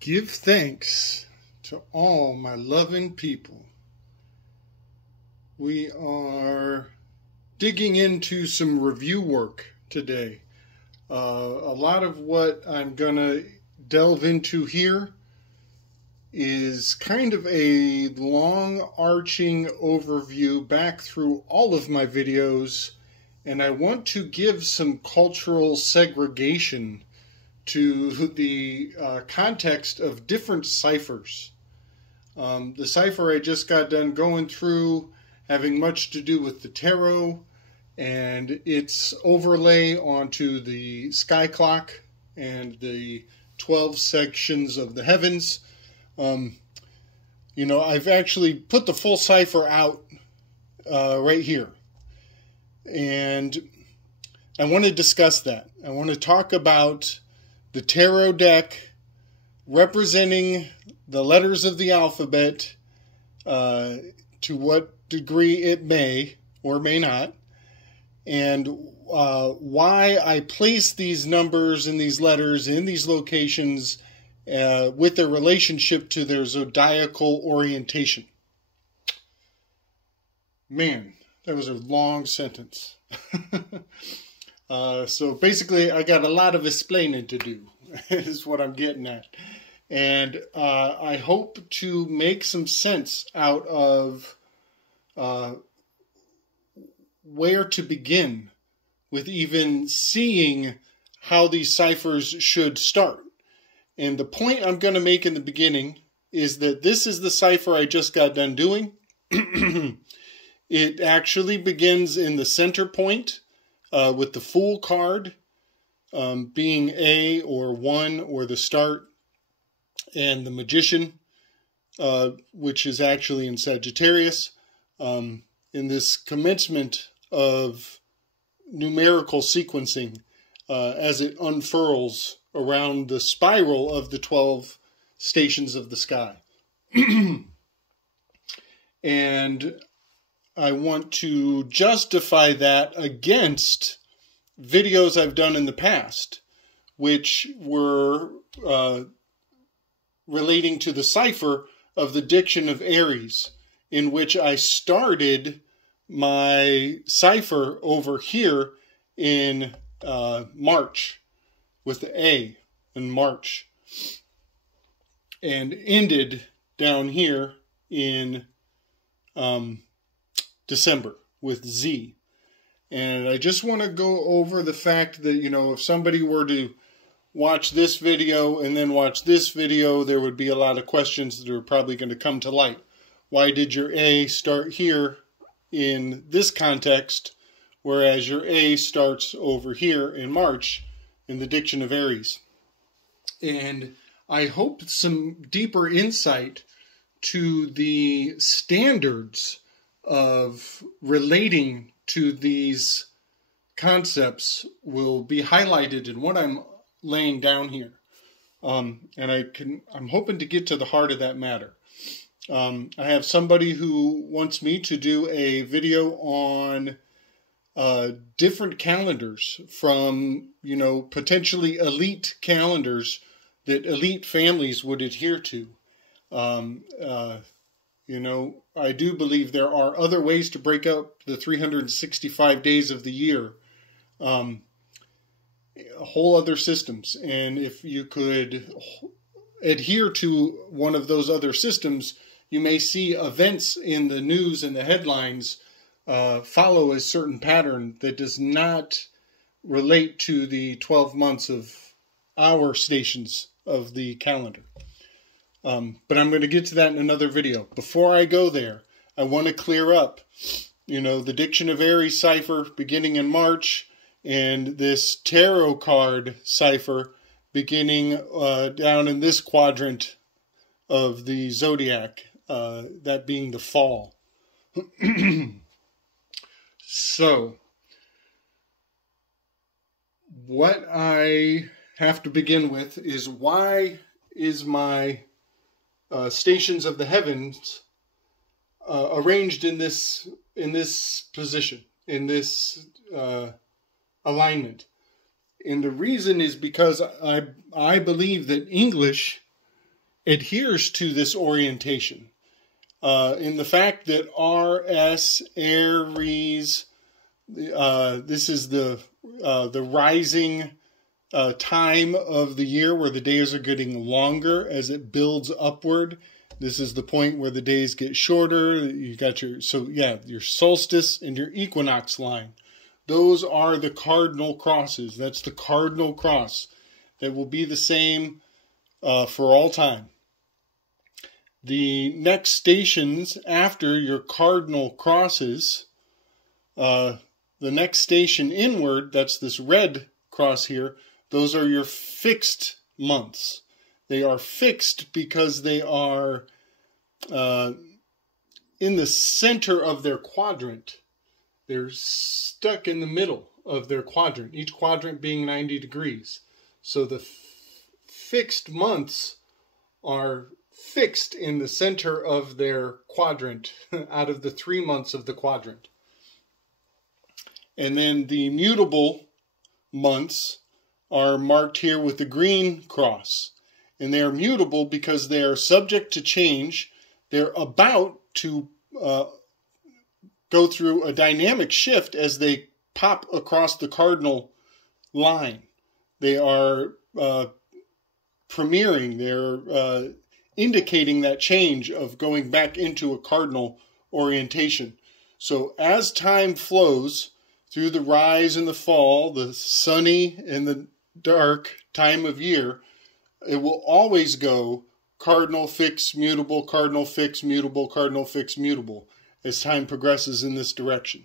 Give thanks to all my loving people. We are digging into some review work today. A lot of what I'm going to delve into here is kind of a long arching overview back through all of my videos, and I want to give some cultural segregation to the context of different ciphers. The cipher I just got done going through having much to do with the tarot and its overlay onto the sky clock and the 12 sections of the heavens. I've actually put the full cipher out right here, and I want to discuss that. I want to talk about the tarot deck representing the letters of the alphabet, to what degree it may or may not, and why I place these numbers and these letters in these locations with their relationship to their zodiacal orientation. Man, that was a long sentence. So basically, I got a lot of explaining to do, is what I'm getting at. And I hope to make some sense out of where to begin with even seeing how these ciphers should start. And the point I'm going to make in the beginning is that this is the cipher I just got done doing. It actually begins in the center point, with the Fool card being A or 1 or the start, and the Magician, which is actually in Sagittarius, in this commencement of numerical sequencing as it unfurls around the spiral of the 12 stations of the sky. And I want to justify that against videos I've done in the past, which were relating to the cipher of the diction of Aries, in which I started my cipher over here in March, with the A in March, and ended down here in December with Z. And I just want to go over the fact that, if somebody were to watch this video and then watch this video, there would be a lot of questions that are probably going to come to light. Why did your A start here in this context, whereas your A starts over here in March in the diction of Aries? And I hope some deeper insight to the standards of relating to these concepts will be highlighted in what I'm laying down here. And I'm hoping to get to the heart of that matter. I have somebody who wants me to do a video on different calendars from, potentially elite calendars that elite families would adhere to. I do believe there are other ways to break up the 365 days of the year, whole other systems. And if you could adhere to one of those other systems, you may see events in the news and the headlines follow a certain pattern that does not relate to the 12 months of our stations of the calendar. But I'm going to get to that in another video. Before I go there, I want to clear up, the diction of Aries cipher beginning in March, and this tarot card cipher beginning down in this quadrant of the zodiac, that being the fall. So, what I have to begin with is, why is my stations of the heavens arranged in this position, in this alignment? And the reason is because I believe that English adheres to this orientation. In the fact that RS, Aries, this is the rising time of the year where the days are getting longer as it builds upward. This is the point where the days get shorter. You got your solstice and your equinox line. Those are the cardinal crosses. That's the cardinal cross that will be the same for all time. The next stations after your cardinal crosses, the next station inward, that's this red cross here, those are your fixed months. They are fixed because they are in the center of their quadrant. They're stuck in the middle of their quadrant, each quadrant being 90 degrees. So the fixed months are fixed in the center of their quadrant out of the 3 months of the quadrant. And then the mutable months are marked here with the green cross. And they are mutable because they are subject to change. They're about to go through a dynamic shift as they pop across the cardinal line. They are premiering, they're indicating that change of going back into a cardinal orientation. So as time flows through the rise and the fall, the sunny and the dark time of year, it will always go cardinal, fixed, mutable, cardinal, fixed, mutable, cardinal, fixed, mutable as time progresses in this direction.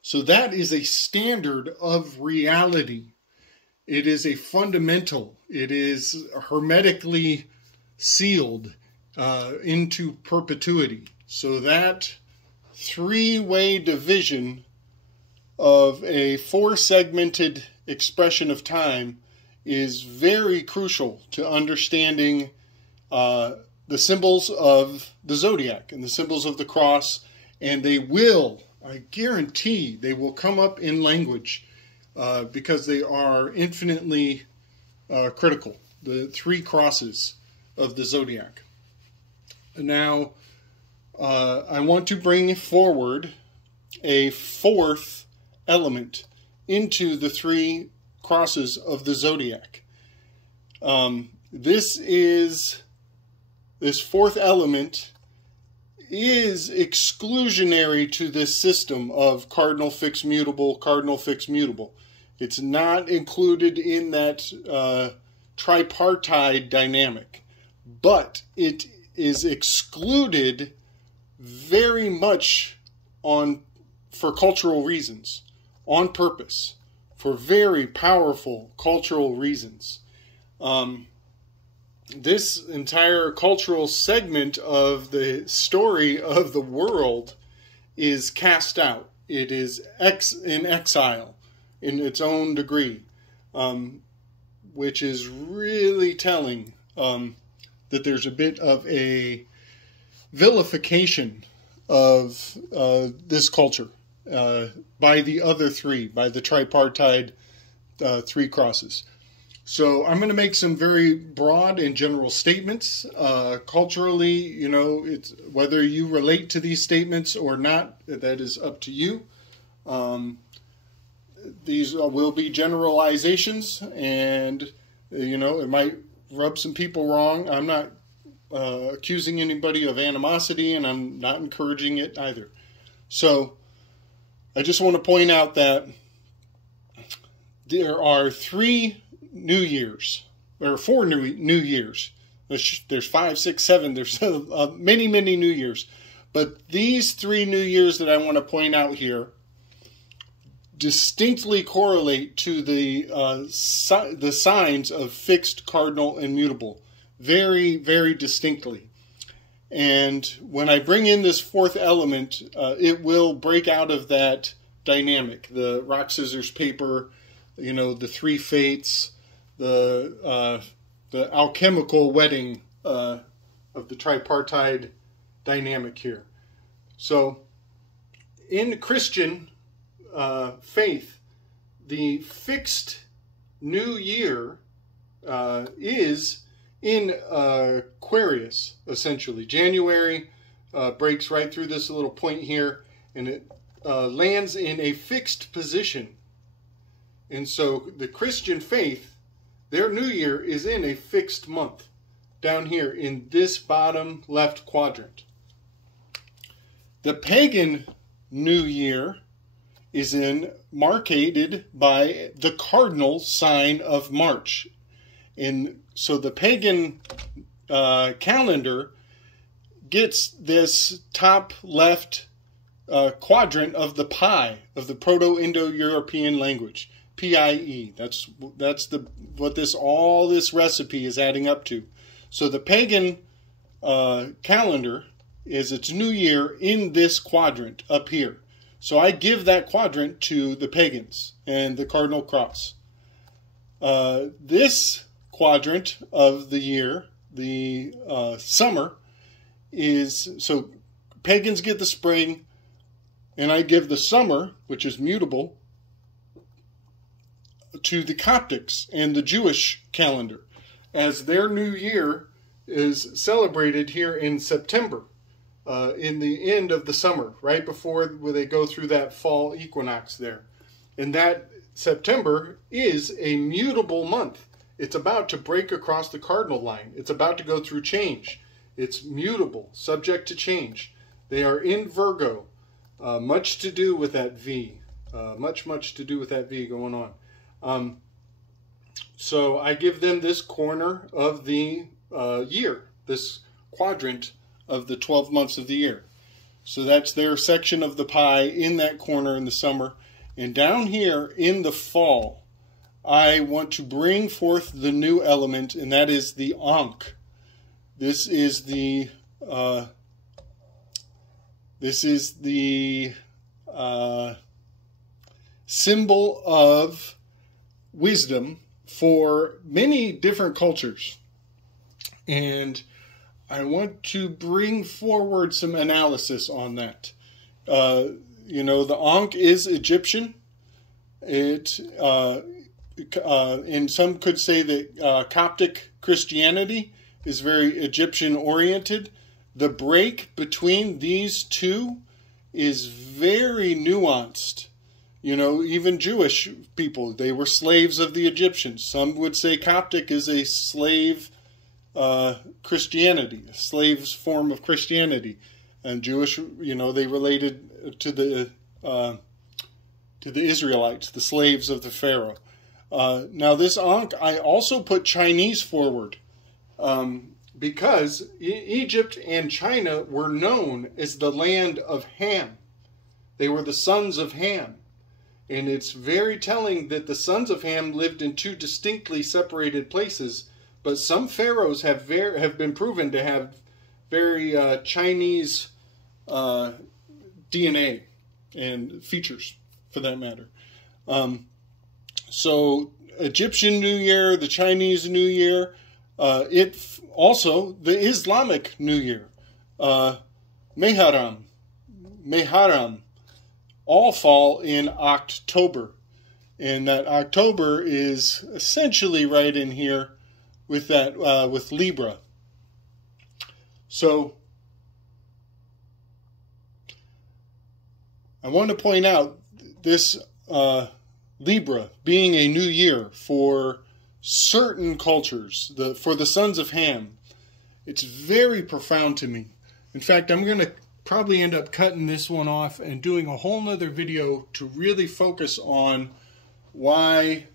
So that is a standard of reality. It is a fundamental. It is hermetically sealed into perpetuity. So that three-way division of a four-segmented expression of time is very crucial to understanding the symbols of the zodiac and the symbols of the cross, and they will, I guarantee, they will come up in language because they are infinitely critical, the three crosses of the zodiac. Now, I want to bring forward a fourth element into the three crosses of the zodiac. This fourth element is exclusionary to this system of cardinal, fixed, mutable, cardinal, fixed, mutable. It's not included in that tripartite dynamic, but it is excluded very much for cultural reasons, on purpose, for very powerful cultural reasons. This entire cultural segment of the story of the world is cast out. It is in exile in its own degree, which is really telling that there's a bit of a vilification of this culture by the other three, by the tripartite three crosses. So I'm going to make some very broad and general statements. Culturally, you know, it's whether you relate to these statements or not, that is up to you. These will be generalizations, and, you know, it might rub some people wrong. I'm not accusing anybody of animosity, and I'm not encouraging it either. So I just want to point out that there are 3 New Years, or 4 New Years. There's 5, 6, 7. There's many, many New Years. But these 3 New Years that I want to point out here distinctly correlate to the signs of fixed, cardinal, and mutable. Very, very distinctly. And when I bring in this fourth element, it will break out of that dynamic. The rock, scissors, paper, you know, the 3 fates, the alchemical wedding of the tripartite dynamic here. So in Christian faith, the fixed new year is in Aquarius, essentially. January breaks right through this little point here, and it lands in a fixed position. And so the Christian faith, their New Year is in a fixed month, down here in this bottom left quadrant. The pagan New Year is marcated by the cardinal sign of March. And so the pagan calendar gets this top left quadrant of the pi, of the Proto-Indo-European language, PIE. That's what all this recipe is adding up to. So the pagan calendar is its New Year in this quadrant up here. So I give that quadrant to the pagans and the cardinal cross. This quadrant of the year, the summer, is, so pagans get the spring, and I give the summer, which is mutable, to the Coptics and the Jewish calendar, as their New Year is celebrated here in September, in the end of the summer, right before where they go through that fall equinox there. And that September is a mutable month. It's about to break across the cardinal line. It's about to go through change. It's mutable, subject to change. They are in Virgo. Much to do with that V. Much to do with that V going on. So I give them this corner of the year, this quadrant of the 12 months of the year. So that's their section of the pie in that corner in the summer. And down here in the fall, I want to bring forth the new element, and that is the Ankh. This is the symbol of wisdom for many different cultures. And I want to bring forward some analysis on that. You know, the Ankh is Egyptian. And some could say that Coptic Christianity is very Egyptian-oriented. The break between these two is very nuanced. You know, even Jewish people, they were slaves of the Egyptians. Some would say Coptic is a slave Christianity, a slave's form of Christianity. And Jewish, you know, they related to the Israelites, the slaves of the Pharaoh. Now this Ankh, I also put Chinese forward. Because Egypt and China were known as the land of Ham. They were the sons of Ham. And it's very telling that the sons of Ham lived in two distinctly separated places, but some pharaohs have been proven to have very Chinese DNA and features, for that matter. So Egyptian New Year, the Chinese New Year, also the Islamic New Year, Muharram, all fall in October. And that October is essentially right in here with that, with Libra. So I want to point out this Libra being a new year for certain cultures, for the sons of Ham. It's very profound to me. In fact, I'm going to probably end up cutting this one off and doing a whole nother video to really focus on why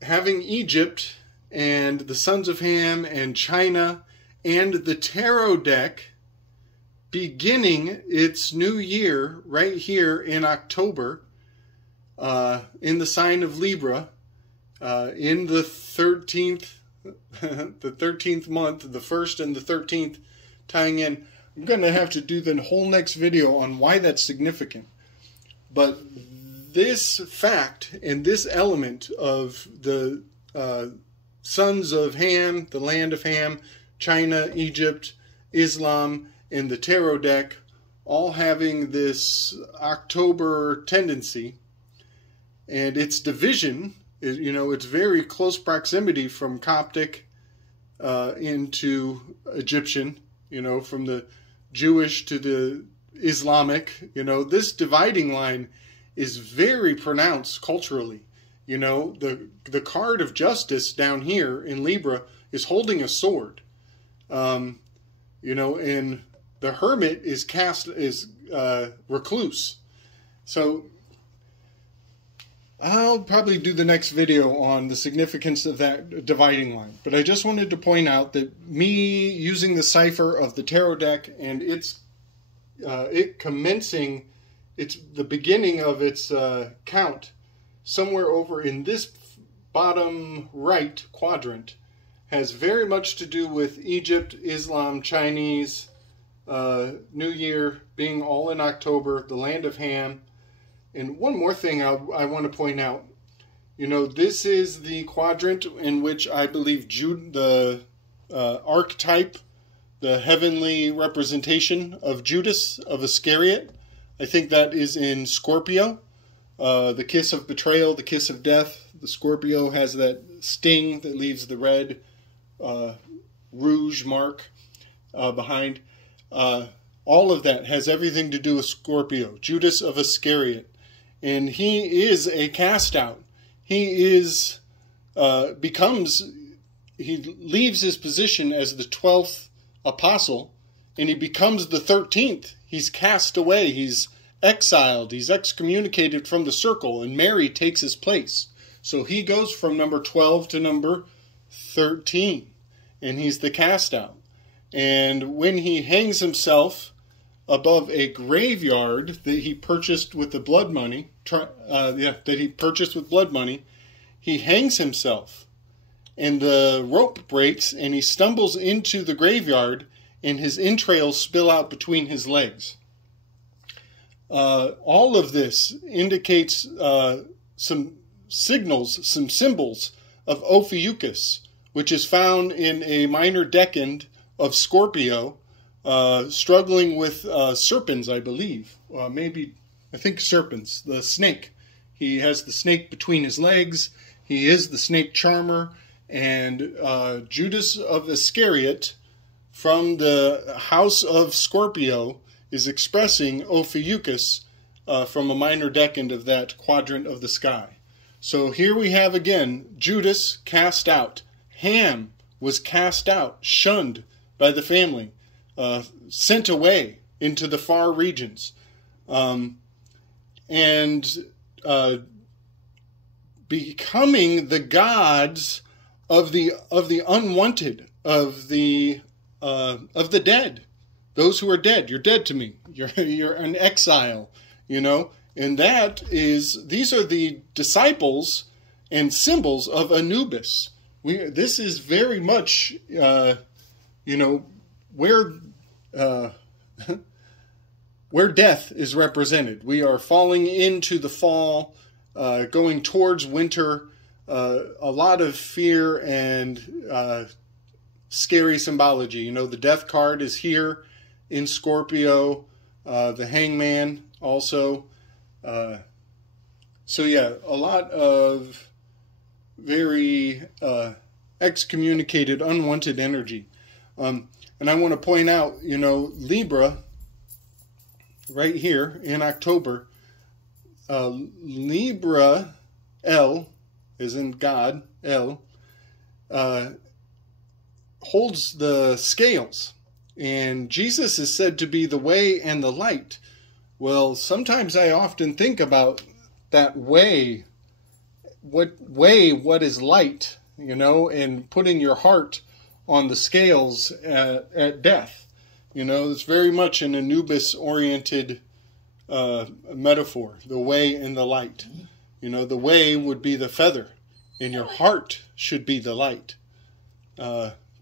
having Egypt and the sons of Ham and China and the tarot deck beginning its new year right here in October, in the sign of Libra, in the 13th, the 13th month, the 1st and the 13th tying in. I'm going to have to do the whole next video on why that's significant. But this fact and this element of the sons of Ham, the land of Ham, China, Egypt, Islam, and the tarot deck, all having this October tendency, and its division, you know, it's very close proximity from Coptic into Egyptian, from the Jewish to the Islamic. This dividing line is very pronounced culturally. The card of justice down here in Libra is holding a sword. And the hermit is recluse. So I'll probably do the next video on the significance of that dividing line. But I just wanted to point out that me using the cipher of the tarot deck and it commencing, it's the beginning of its count somewhere over in this bottom right quadrant has very much to do with Egypt, Islam, Chinese, New Year being all in October, the land of Ham. And one more thing I want to point out. This is the quadrant in which I believe the archetype, the heavenly representation of Judas of Iscariot. I think that is in Scorpio. The kiss of betrayal, the kiss of death. The Scorpio has that sting that leaves the red rouge mark behind. All of that has everything to do with Scorpio, Judas of Iscariot. And he is a cast out. He is, he leaves his position as the 12th apostle, and he becomes the 13th. He's cast away. He's exiled. He's excommunicated from the circle, and Mary takes his place. So he goes from number 12 to number 13, and he's the cast out. And when he hangs himself above a graveyard that he purchased with the blood money, he hangs himself, and the rope breaks, and he stumbles into the graveyard, and his entrails spill out between his legs. All of this indicates some symbols of Ophiuchus, which is found in a minor decade of Scorpio, struggling with serpents, I believe. I think serpents, the snake. He has the snake between his legs. He is the snake charmer. And Judas of Iscariot, from the house of Scorpio, is expressing Ophiuchus from a minor decade of that quadrant of the sky. So here we have again Judas cast out. Ham was cast out, shunned by the family, sent away into the far regions, and becoming the gods of the unwanted, of the dead, those who are dead. You're dead to me. You're an exile, and these are the disciples and symbols of Anubis. This is very much, where death is represented. We are falling into the fall, going towards winter, a lot of fear and scary symbology. The death card is here in Scorpio, the hangman also. So yeah, a lot of very excommunicated, unwanted energy. And I want to point out, Libra, right here in October, Libra, L, as in God, L, holds the scales. And Jesus is said to be the way and the light. Well, sometimes I often think about that way. What is light, and putting your heart on the scales at death. It's very much an Anubis-oriented metaphor, the way and the light. The way would be the feather, and your heart should be the light.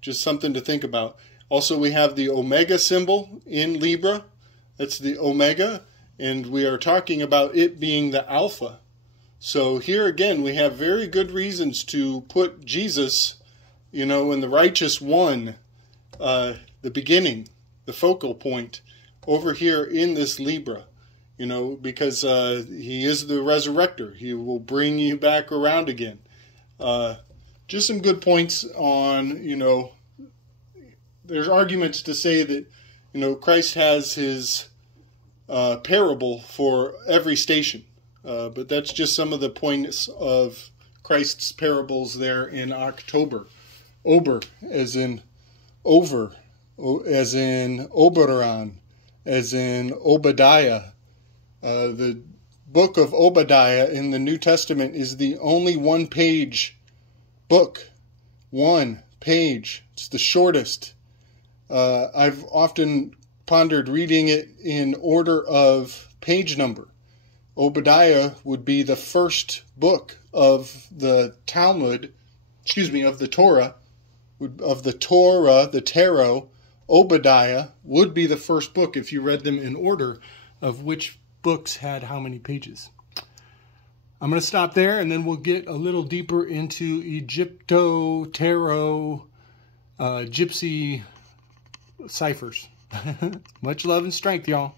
Just something to think about. Also, we have the Omega symbol in Libra. That's the Omega, and we are talking about it being the Alpha. So here again, we have very good reasons to put Jesus, in the righteous one, the beginning, the focal point, over here in this Libra, because he is the resurrector. He will bring you back around again. Just some good points on, there's arguments to say that, you know, Christ has his parable for every station. But that's just some of the points of Christ's parables there in October. Ober, as in over, as in Oberon, as in Obadiah. The book of Obadiah in the New Testament is the only one-page book. One page. It's the shortest. I've often pondered reading it in order of page number. Obadiah would be the first book of the Talmud, of the Torah, the Tarot. Obadiah would be the first book if you read them in order of which books had how many pages. I'm going to stop there, and then we'll get a little deeper into Egypto, Tarot, Gypsy ciphers. Much love and strength, y'all.